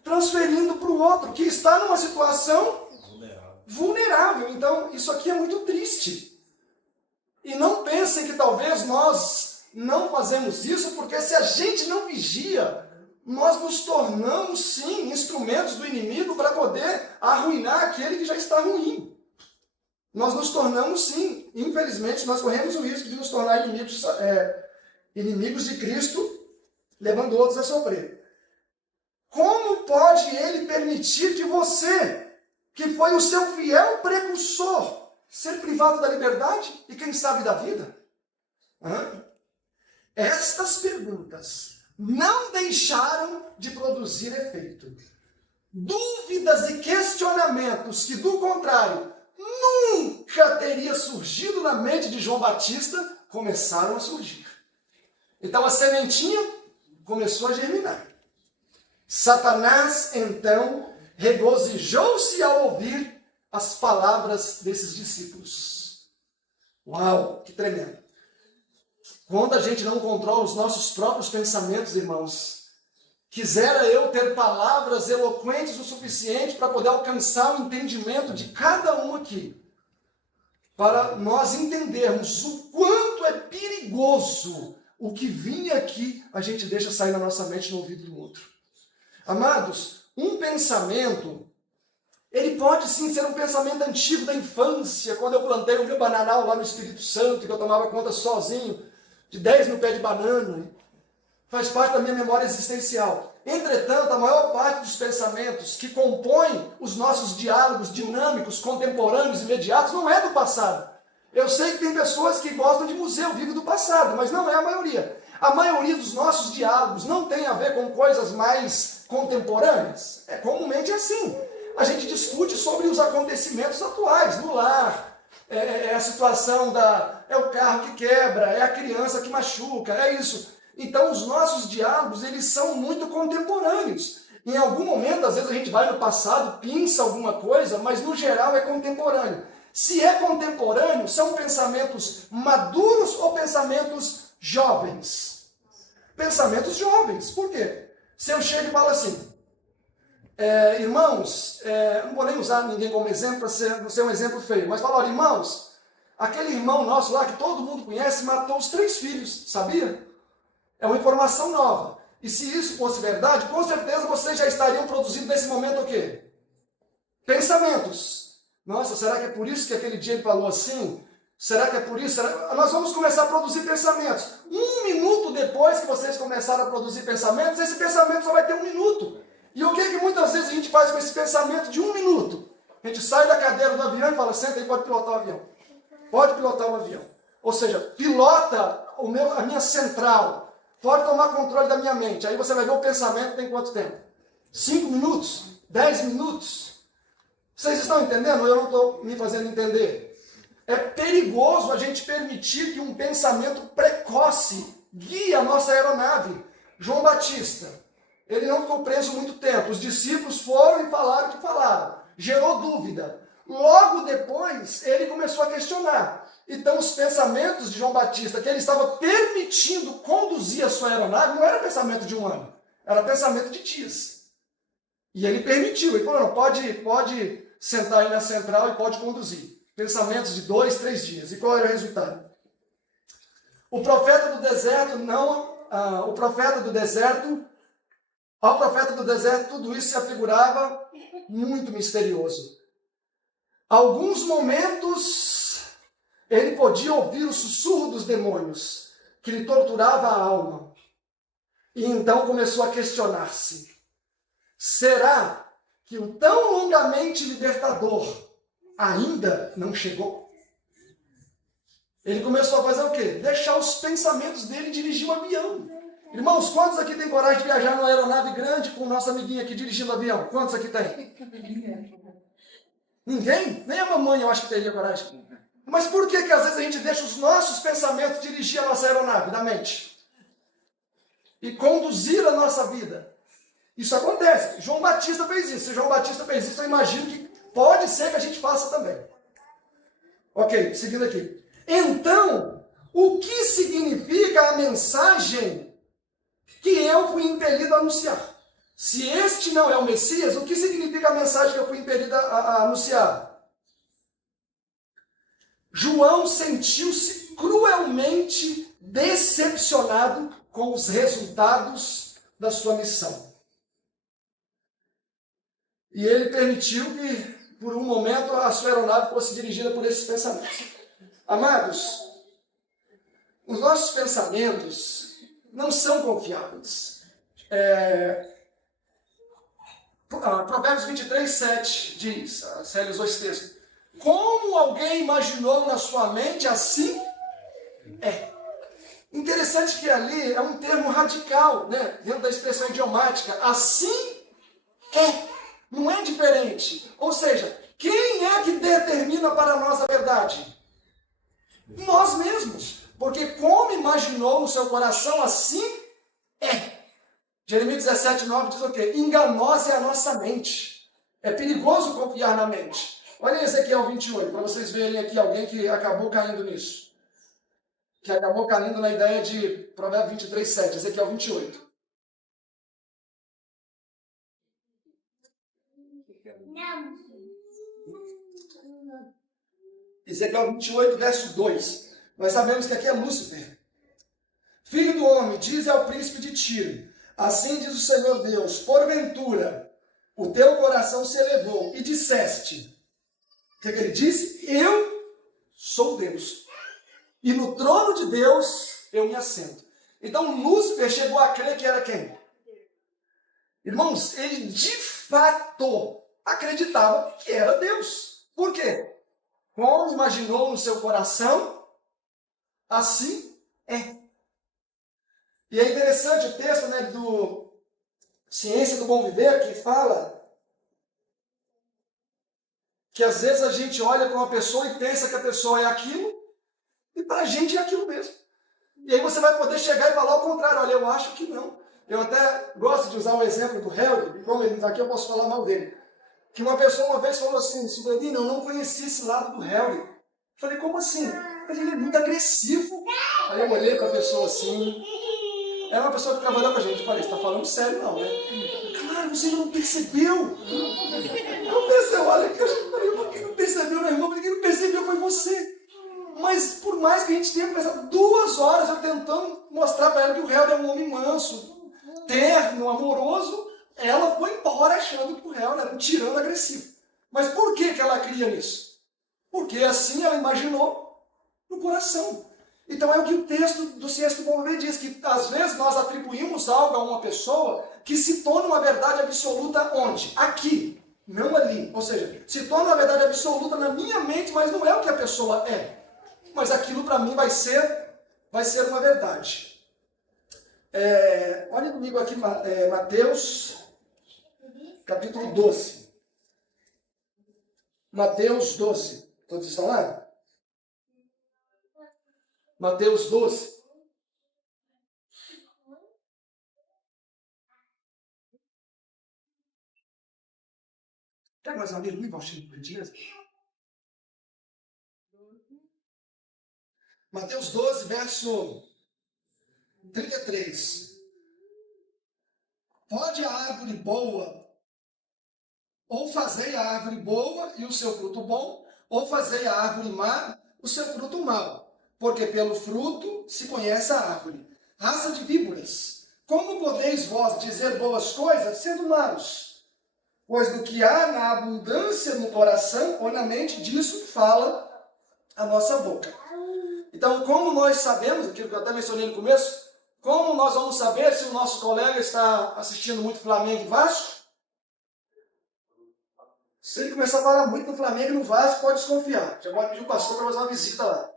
Transferindo para o outro, que está numa situação vulnerável. Então, isso aqui é muito triste. E não pensem que talvez nós não fazemos isso, porque se a gente não vigia, nós nos tornamos, sim, instrumentos do inimigo para poder arruinar aquele que já está ruim. Nós nos tornamos, sim, infelizmente, nós corremos o risco de nos tornar inimigos de Cristo, levando outros a sofrer. Como pode ele permitir que você, que foi o seu fiel precursor, ser privado da liberdade e, quem sabe, da vida? Estas perguntas não deixaram de produzir efeito. Dúvidas e questionamentos que, do contrário, nunca teria surgido na mente de João Batista, começaram a surgir. Então a sementinha começou a germinar. Satanás, então, regozijou-se ao ouvir as palavras desses discípulos. Uau, que tremendo. Quando a gente não controla os nossos próprios pensamentos, irmãos, quisera eu ter palavras eloquentes o suficiente para poder alcançar o entendimento de cada um aqui, para nós entendermos o quanto é perigoso o que vinha aqui, a gente deixa sair na nossa mente no ouvido do outro. Amados, um pensamento, ele pode sim ser um pensamento antigo da infância, quando eu plantei o meu bananal lá no Espírito Santo, que eu tomava conta sozinho, de 10 mil pés de banana, faz parte da minha memória existencial. Entretanto, a maior parte dos pensamentos que compõem os nossos diálogos dinâmicos, contemporâneos, imediatos, não é do passado. Eu sei que tem pessoas que gostam de museu, vivem do passado, mas não é a maioria. A maioria dos nossos diálogos não tem a ver com coisas mais contemporâneas. Comumente assim. A gente discute sobre os acontecimentos atuais, no lar. É a situação é o carro que quebra, é a criança que machuca, é isso. Então os nossos diálogos, eles são muito contemporâneos. Em algum momento, às vezes a gente vai no passado, pinça alguma coisa, mas no geral é contemporâneo. Se é contemporâneo, são pensamentos maduros ou pensamentos jovens? Pensamentos jovens. Por quê? Se eu chego e falo assim, irmãos, não vou nem usar ninguém como exemplo para não ser um exemplo feio, mas falo, olha, irmãos, aquele irmão nosso lá que todo mundo conhece matou os 3 filhos, sabia? É uma informação nova. E se isso fosse verdade, com certeza vocês já estariam produzindo nesse momento o quê? Pensamentos. Nossa, será que é por isso que aquele dia ele falou assim? Será que é por isso? Nós vamos começar a produzir pensamentos. 1 minuto depois que vocês começaram a produzir pensamentos, esse pensamento só vai ter 1 minuto. E o que muitas vezes a gente faz com esse pensamento de 1 minuto? A gente sai da cadeira do avião e fala, senta aí, pode pilotar o avião. Pode pilotar o avião. Ou seja, pilota a minha central. Pode tomar controle da minha mente. Aí você vai ver o pensamento tem quanto tempo? 5 minutos? 10 minutos? Vocês estão entendendo? Eu não estou me fazendo entender. É perigoso a gente permitir que um pensamento precoce guie a nossa aeronave. João Batista, ele não ficou preso muito tempo. Os discípulos foram e falaram o que falaram. Gerou dúvida. Logo depois, ele começou a questionar. Então, os pensamentos de João Batista, que ele estava permitindo conduzir a sua aeronave, não era pensamento de 1 ano, era pensamento de dias. E ele permitiu, ele falou, não, pode sentar aí na central e pode conduzir. Pensamentos de 2, 3 dias. E qual era o resultado? O profeta do deserto ao profeta do deserto, tudo isso se afigurava muito misterioso. Alguns momentos ele podia ouvir o sussurro dos demônios, que lhe torturava a alma. E então começou a questionar-se. Será que o tão longamente libertador ainda não chegou? Ele começou a fazer o quê? Deixar os pensamentos dele dirigir um avião. Irmãos, quantos aqui têm coragem de viajar numa aeronave grande com o nosso amiguinho aqui dirigindo o avião? Quantos aqui tem? Ninguém? Nem a mamãe eu acho que teria coragem. Mas por que às vezes a gente deixa os nossos pensamentos dirigir a nossa aeronave da mente? E conduzir a nossa vida? Isso acontece. João Batista fez isso. Se João Batista fez isso, eu imagino que pode ser que a gente faça também. Ok, seguindo aqui. Então, o que significa a mensagem que eu fui impelido a anunciar? Se este não é o Messias, o que significa a mensagem que eu fui impelido a anunciar? João sentiu-se cruelmente decepcionado com os resultados da sua missão. E ele permitiu que, por um momento, a sua aeronave fosse dirigida por esses pensamentos. Amados, os nossos pensamentos não são confiáveis. Provérbios 23, 7 diz, a Célia usou esse texto, como alguém imaginou na sua mente, assim é. Interessante que ali é um termo radical, né? Dentro da expressão idiomática. Assim é. Não é diferente. Ou seja, quem é que determina para nós a verdade? Nós mesmos. Porque como imaginou no seu coração, assim é. Jeremias 17, 9 diz o quê? Enganosa é a nossa mente. É perigoso confiar na mente. Olha Ezequiel 28, para vocês verem aqui alguém que acabou caindo nisso. Que acabou caindo na ideia de Provérbios 23, 7. Ezequiel 28. Ezequiel 28, verso 2. Nós sabemos que aqui é Lúcifer. Filho do homem, diz ao príncipe de Tiro, assim diz o Senhor Deus, porventura, o teu coração se elevou e disseste, o que ele disse? Eu sou Deus. E no trono de Deus eu me assento. Então Lúcifer chegou a crer que era quem? Irmãos, ele de fato acreditava que era Deus. Por quê? Como imaginou no seu coração, assim é. E é interessante o texto, né, do Ciência do Bom Viver, que fala que às vezes a gente olha para uma pessoa e pensa que a pessoa é aquilo, e para a gente é aquilo mesmo. E aí você vai poder chegar e falar o contrário, olha, eu acho que não. Eu até gosto de usar o exemplo do Helder, e como ele está aqui, eu posso falar mal dele. Que uma pessoa uma vez falou assim, Silverino, eu não conhecia esse lado do Helder. Eu falei, como assim? Ele é muito agressivo. Aí eu olhei para a pessoa assim, era uma pessoa que trabalhou com a gente. Eu falei, você está falando sério não, né? Claro, você não percebeu. Eu pensei, olha, que eu falei, por que não percebeu, meu irmão? Por que não percebeu foi você. Mas por mais que a gente tenha pensado 2 horas eu tentando mostrar para ela que o Helder é um homem manso, terno, amoroso, ela foi embora achando que o Helder era um tirano agressivo. Mas por que que ela cria nisso? Porque assim ela imaginou no coração. Então é o que o texto do Ciência do Bom Viver diz, que às vezes nós atribuímos algo a uma pessoa que se torna uma verdade absoluta onde? Aqui, não ali. Ou seja, se torna uma verdade absoluta na minha mente, mas não é o que a pessoa é. Mas aquilo para mim vai ser uma verdade. Olha comigo aqui, Mateus, capítulo 12. Mateus 12. Todos estão lá? Mateus 12. Pega mais uma Bíblia, por gentileza. Mateus 12, verso 33. Pode a árvore boa, ou fazei a árvore boa e o seu fruto bom, ou fazei a árvore má, o seu fruto mau. Porque pelo fruto se conhece a árvore. Raça de víboras, como podeis vós dizer boas coisas, sendo maus? Pois do que há na abundância no coração ou na mente, disso fala a nossa boca. Então, como nós sabemos, aquilo que eu até mencionei no começo, como nós vamos saber se o nosso colega está assistindo muito Flamengo e Vasco? Se ele começar a falar muito no Flamengo e no Vasco, pode desconfiar. Já pode pedir o pastor para fazer uma visita lá.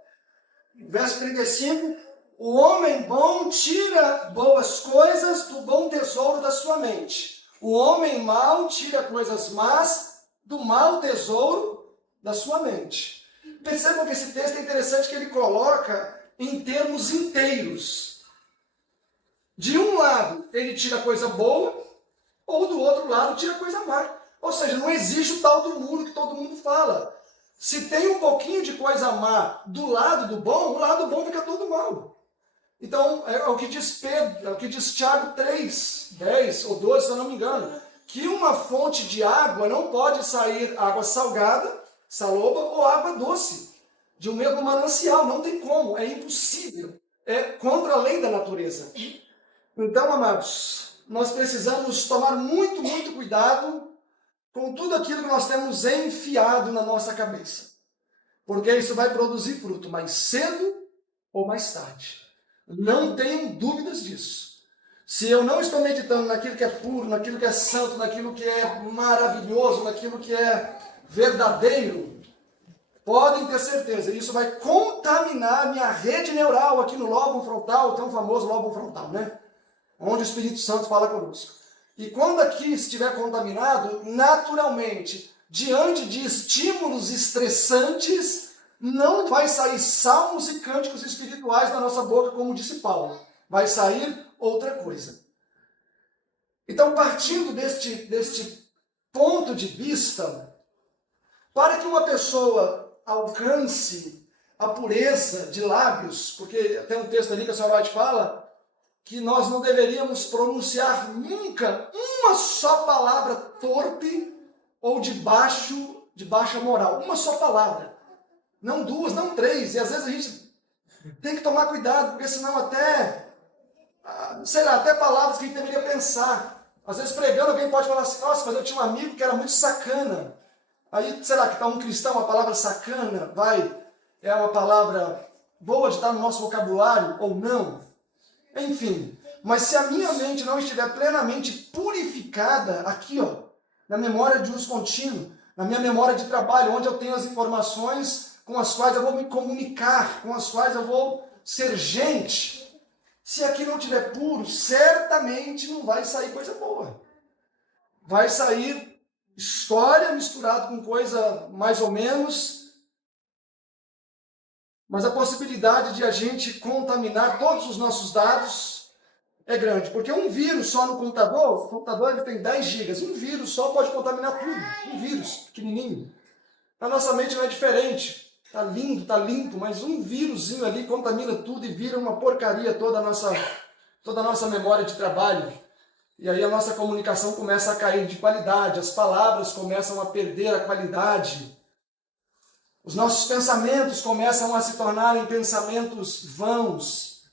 Verso 35, o homem bom tira boas coisas do bom tesouro da sua mente. O homem mau tira coisas más do mau tesouro da sua mente. Percebam que esse texto é interessante, que ele coloca em termos inteiros. De um lado, ele tira coisa boa, ou do outro lado, tira coisa má. Ou seja, não existe o tal do muro que todo mundo fala. Se tem um pouquinho de coisa má do lado do bom, o lado bom fica todo mal. Então, é o que diz Pedro, é o que diz Tiago 3, 10 ou 12, se eu não me engano, que uma fonte de água não pode sair água salgada, saloba, ou água doce, de um mesmo manancial. Não tem como, é impossível. É contra a lei da natureza. Então, amados, nós precisamos tomar muito, muito cuidado com tudo aquilo que nós temos enfiado na nossa cabeça. Porque isso vai produzir fruto mais cedo ou mais tarde. Não tenham dúvidas disso. Se eu não estou meditando naquilo que é puro, naquilo que é santo, naquilo que é maravilhoso, naquilo que é verdadeiro, podem ter certeza, isso vai contaminar a minha rede neural aqui no lóbulo frontal, o tão famoso lóbulo frontal, né? Onde o Espírito Santo fala conosco. E quando aqui estiver contaminado, naturalmente, diante de estímulos estressantes, não vai sair salmos e cânticos espirituais da nossa boca, como disse Paulo. Vai sair outra coisa. Então, partindo deste ponto de vista, para que uma pessoa alcance a pureza de lábios, porque tem um texto ali que a senhora White fala, que nós não deveríamos pronunciar nunca uma só palavra torpe ou de baixa moral. Uma só palavra. Não 2, não 3. E às vezes a gente tem que tomar cuidado, porque senão até, sei lá, até palavras que a gente deveria pensar. Às vezes pregando alguém pode falar assim, nossa, mas eu tinha um amigo que era muito sacana. Aí, será que para um cristão a palavra sacana é uma palavra boa de estar no nosso vocabulário ou não? Enfim, mas se a minha mente não estiver plenamente purificada, aqui ó, na memória de uso contínuo, na minha memória de trabalho, onde eu tenho as informações com as quais eu vou me comunicar, com as quais eu vou ser gente, se aqui não estiver puro, certamente não vai sair coisa boa. Vai sair história misturada com coisa mais ou menos. Mas a possibilidade de a gente contaminar todos os nossos dados é grande, porque um vírus só no computador, o computador ele tem 10 gigas, um vírus só pode contaminar tudo, um vírus pequenininho. A nossa mente não é diferente, tá lindo, tá limpo, mas um vírusinho ali contamina tudo e vira uma porcaria toda a nossa memória de trabalho. E aí a nossa comunicação começa a cair de qualidade, as palavras começam a perder a qualidade. Os nossos pensamentos começam a se tornarem pensamentos vãos.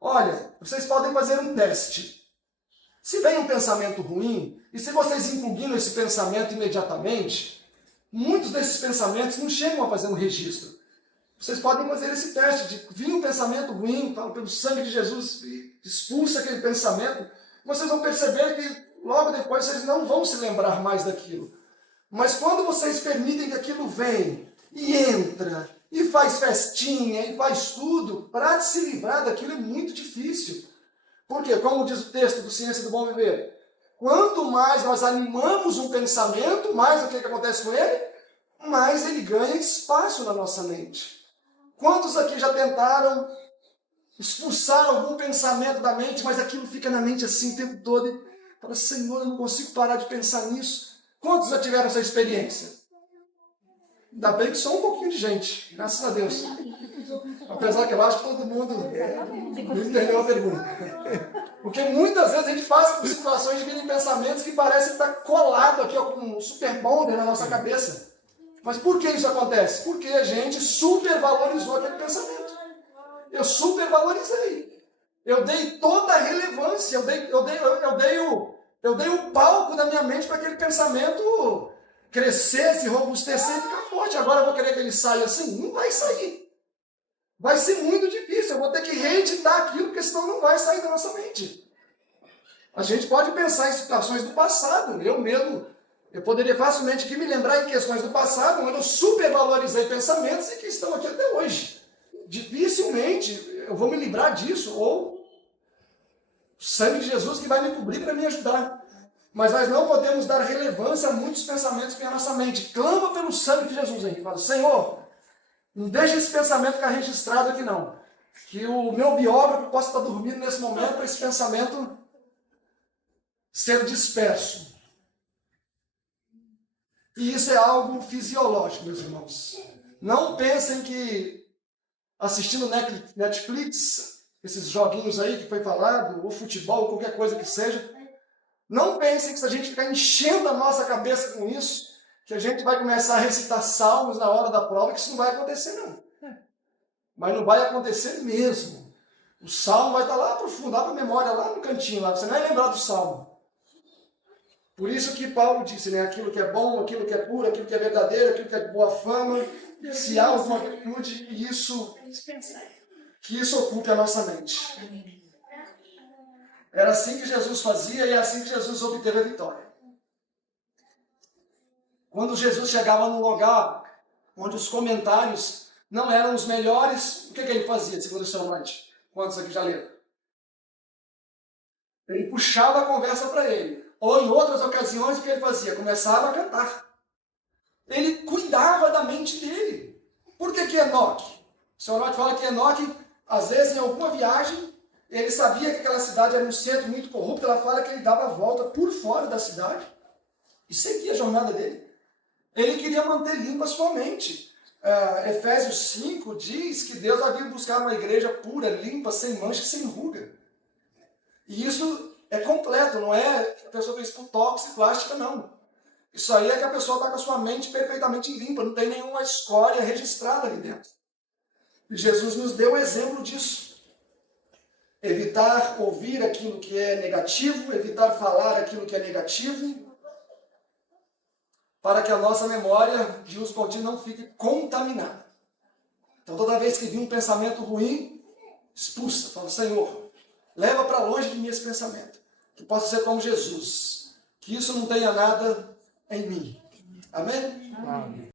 Olha, vocês podem fazer um teste. Se vem um pensamento ruim, e se vocês impugnam esse pensamento imediatamente, muitos desses pensamentos não chegam a fazer um registro. Vocês podem fazer esse teste de vir um pensamento ruim, fala pelo sangue de Jesus, expulsa aquele pensamento. Vocês vão perceber que logo depois vocês não vão se lembrar mais daquilo. Mas quando vocês permitem que aquilo venha e entra, e faz festinha, e faz tudo, para se livrar daquilo é muito difícil. Porque, como diz o texto do Ciência do Bom Viver, quanto mais nós animamos um pensamento, mais o que acontece com ele? Mais ele ganha espaço na nossa mente. Quantos aqui já tentaram expulsar algum pensamento da mente, mas aquilo fica na mente assim o tempo todo e fala, Senhor, eu não consigo parar de pensar nisso. Quantos já tiveram essa experiência? Ainda bem que só um pouquinho de gente, graças a Deus. Apesar que eu acho que todo mundo não entendeu a pergunta. Porque muitas vezes a gente passa por situações de virem pensamentos que parecem estar colado aqui ó, com um super bonder na nossa cabeça. Mas por que isso acontece? Porque a gente supervalorizou aquele pensamento. Eu supervalorizei. Eu dei toda a relevância, eu dei o palco da minha mente para aquele pensamento crescer, se robustecer e ficar forte. Agora eu vou querer que ele saia assim? Não vai sair. Vai ser muito difícil. Eu vou ter que reeditar aquilo, porque senão não vai sair da nossa mente. A gente pode pensar em situações do passado. Eu mesmo, eu poderia facilmente aqui me lembrar em questões do passado, onde eu supervalorizei pensamentos e que estão aqui até hoje. Dificilmente eu vou me livrar disso, ou o sangue de Jesus que vai me cobrir para me ajudar. Mas nós não podemos dar relevância a muitos pensamentos que vêm à nossa mente. Clama pelo sangue de Jesus aí. Fala, Senhor, não deixe esse pensamento ficar registrado aqui não. Que o meu biógrafo possa estar dormindo nesse momento para esse pensamento ser disperso. E isso é algo fisiológico, meus irmãos. Não pensem que assistindo Netflix, esses joguinhos aí que foi falado, ou futebol, ou qualquer coisa que seja, não pensem que se a gente ficar enchendo a nossa cabeça com isso, que a gente vai começar a recitar salmos na hora da prova, que isso não vai acontecer, não. Mas não vai acontecer mesmo. O salmo vai estar lá aprofundado na memória, lá no cantinho, lá, você não vai lembrar do salmo. Por isso que Paulo disse, né? Aquilo que é bom, aquilo que é puro, aquilo que é verdadeiro, aquilo que é de boa fama, se há alguma virtude, que isso ocupe a nossa mente. Era assim que Jesus fazia e é assim que Jesus obteve a vitória. Quando Jesus chegava num lugar onde os comentários não eram os melhores, o que ele fazia, segundo o seu noite? Quantos aqui já leram? Ele puxava a conversa para ele. Ou em outras ocasiões, o que ele fazia? Começava a cantar. Ele cuidava da mente dele. Por que Enoque? O senhor Enoque fala que Enoque, às vezes, em alguma viagem, ele sabia que aquela cidade era um centro muito corrupto. Ela fala que ele dava a volta por fora da cidade e seguia a jornada dele. Ele queria manter limpa a sua mente. Efésios 5 diz que Deus havia buscar uma igreja pura, limpa, sem mancha, sem ruga. E isso é completo, não é que a pessoa fez por tóxica e plástica, não. Isso aí é que a pessoa está com a sua mente perfeitamente limpa, não tem nenhuma escória registrada ali dentro. E Jesus nos deu o exemplo disso. Evitar ouvir aquilo que é negativo, evitar falar aquilo que é negativo, para que a nossa memória de uso contínuo não fique contaminada. Então, toda vez que vir um pensamento ruim, expulsa, fala, Senhor, leva para longe de mim esse pensamento, que possa ser como Jesus, que isso não tenha nada em mim. Amém? Amém.